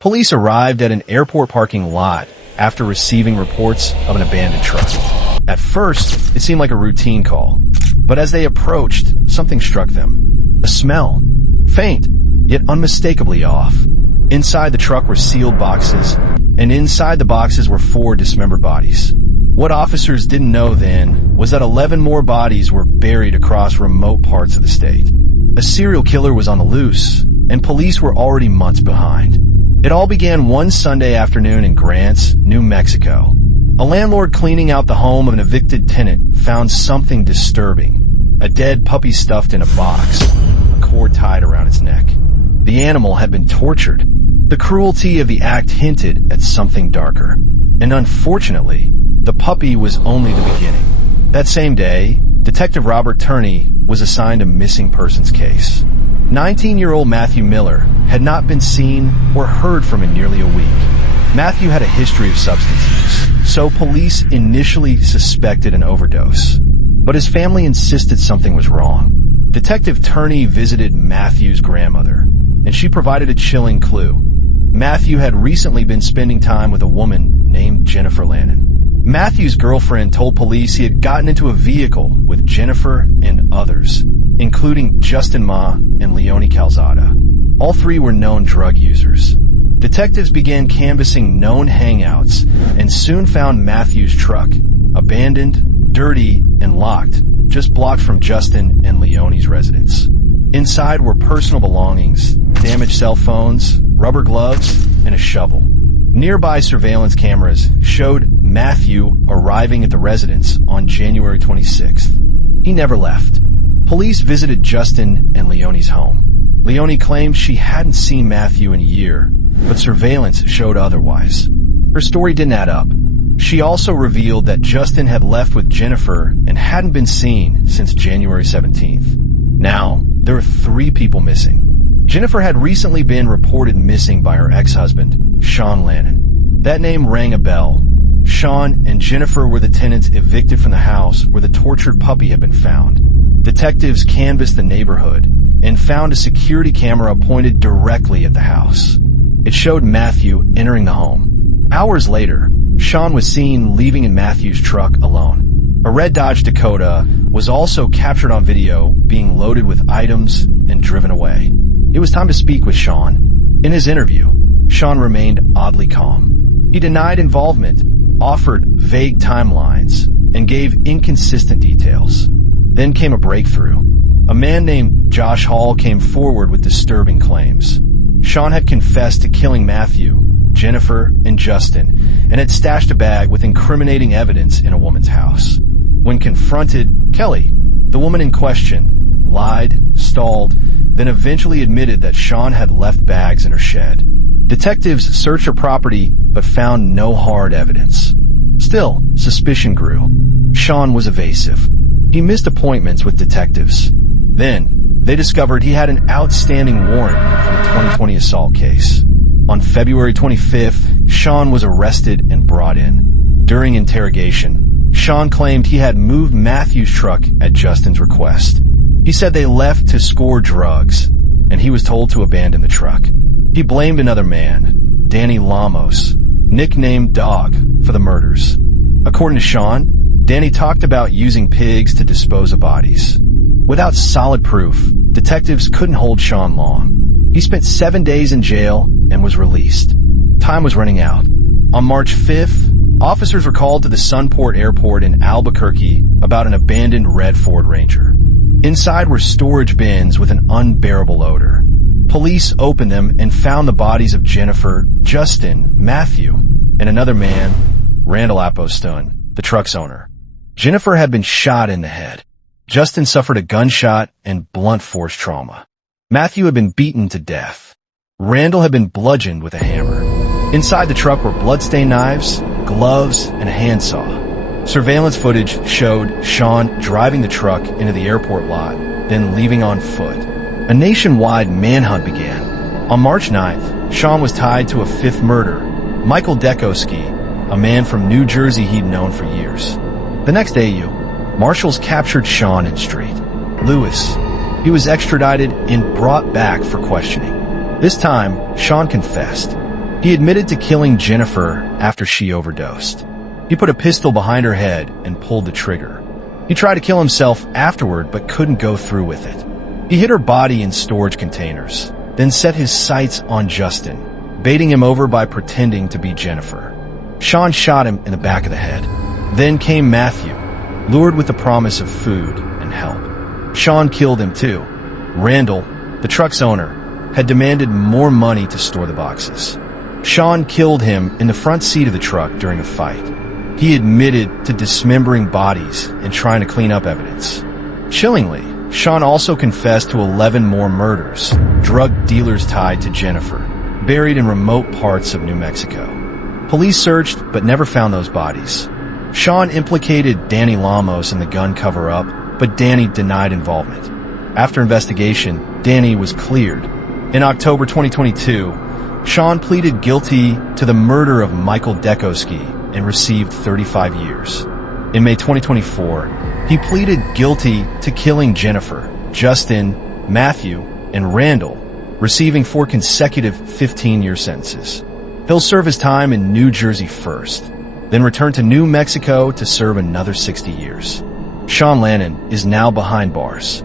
Police arrived at an airport parking lot after receiving reports of an abandoned truck. At first, it seemed like a routine call, but as they approached, something struck them. A smell. Faint, yet unmistakably off. Inside the truck were sealed boxes, and inside the boxes were 4 dismembered bodies. What officers didn't know then was that 11 more bodies were buried across remote parts of the state. A serial killer was on the loose, and police were already months behind. It all began one Sunday afternoon in Grants, New Mexico. A landlord cleaning out the home of an evicted tenant found something disturbing. A dead puppy stuffed in a box, a cord tied around its neck. The animal had been tortured. The cruelty of the act hinted at something darker. And unfortunately, the puppy was only the beginning. That same day, Detective Robert Turney was assigned a missing persons case. 19-year-old Matthew Miller had not been seen or heard from in nearly a week. Matthew had a history of substance use, so police initially suspected an overdose. But his family insisted something was wrong. Detective Turney visited Matthew's grandmother, and she provided a chilling clue. Matthew had recently been spending time with a woman named Jennifer Lannon. Matthew's girlfriend told police he had gotten into a vehicle with Jennifer and others, including Justin Ma and Leonie Calzada. All 3 were known drug users. Detectives began canvassing known hangouts and soon found Matthew's truck, abandoned, dirty, and locked, just blocks from Justin and Leonie's residence. Inside were personal belongings, damaged cell phones, rubber gloves, and a shovel. Nearby surveillance cameras showed Matthew arriving at the residence on January 26th. He never left. Police visited Justin and Leonie's home. Leonie claimed she hadn't seen Matthew in a year, but surveillance showed otherwise. Her story didn't add up. She also revealed that Justin had left with Jennifer and hadn't been seen since January 17th. Now, there are 3 people missing. Jennifer had recently been reported missing by her ex-husband, Sean Lannon. That name rang a bell. Sean and Jennifer were the tenants evicted from the house where the tortured puppy had been found. Detectives canvassed the neighborhood and found a security camera pointed directly at the house. It showed Matthew entering the home. Hours later, Sean was seen leaving in Matthew's truck alone. A red Dodge Dakota was also captured on video being loaded with items and driven away. It was time to speak with Sean. In his interview, Sean remained oddly calm. He denied involvement, offered vague timelines, and gave inconsistent details. Then came a breakthrough. A man named Josh Hall came forward with disturbing claims. Sean had confessed to killing Matthew, Jennifer, and Justin, and had stashed a bag with incriminating evidence in a woman's house. When confronted, Kelly, the woman in question, lied, stalled, then eventually admitted that Sean had left bags in her shed. Detectives searched her property but found no hard evidence. Still, suspicion grew. Sean was evasive. He missed appointments with detectives. Then, they discovered he had an outstanding warrant from the 2020 assault case. On February 25th, Sean was arrested and brought in. During interrogation, Sean claimed he had moved Matthew's truck at Justin's request. He said they left to score drugs, and he was told to abandon the truck. He blamed another man, Danny Lamos, nicknamed Dog, for the murders. According to Sean, Danny talked about using pigs to dispose of bodies. Without solid proof, detectives couldn't hold Sean long. He spent 7 days in jail and was released. Time was running out. On March 5th, officers were called to the Sunport Airport in Albuquerque about an abandoned red Ford Ranger. Inside were storage bins with an unbearable odor. Police opened them and found the bodies of Jennifer, Justin, Matthew, and another man, Randall Apostone, the truck's owner. Jennifer had been shot in the head. Justin suffered a gunshot and blunt force trauma. Matthew had been beaten to death. Randall had been bludgeoned with a hammer. Inside the truck were bloodstained knives, gloves, and a handsaw. Surveillance footage showed Sean driving the truck into the airport lot, then leaving on foot. A nationwide manhunt began. On March 9th, Sean was tied to a 5th murder, Michael Dekoski, a man from New Jersey he'd known for years. The next day, marshals captured Sean in street. Lewis. He was extradited and brought back for questioning. This time, Sean confessed. He admitted to killing Jennifer after she overdosed. He put a pistol behind her head and pulled the trigger. He tried to kill himself afterward but couldn't go through with it. He hid her body in storage containers, then set his sights on Justin, baiting him over by pretending to be Jennifer. Sean shot him in the back of the head. Then came Matthew, lured with the promise of food and help. Sean killed him too. Randall, the truck's owner, had demanded more money to store the boxes. Sean killed him in the front seat of the truck during a fight. He admitted to dismembering bodies and trying to clean up evidence. Chillingly, Sean also confessed to 11 more murders, drug dealers tied to Jennifer, buried in remote parts of New Mexico. Police searched but never found those bodies. Sean implicated Danny Lamos in the gun cover-up, but Danny denied involvement. After investigation, Danny was cleared. In October 2022, Sean pleaded guilty to the murder of Michael Dekoski and received 35 years. In May 2024, he pleaded guilty to killing Jennifer, Justin, Matthew, and Randall, receiving 4 consecutive 15-year sentences. He'll serve his time in New Jersey first, then return to New Mexico to serve another 60 years. Sean Lannon is now behind bars.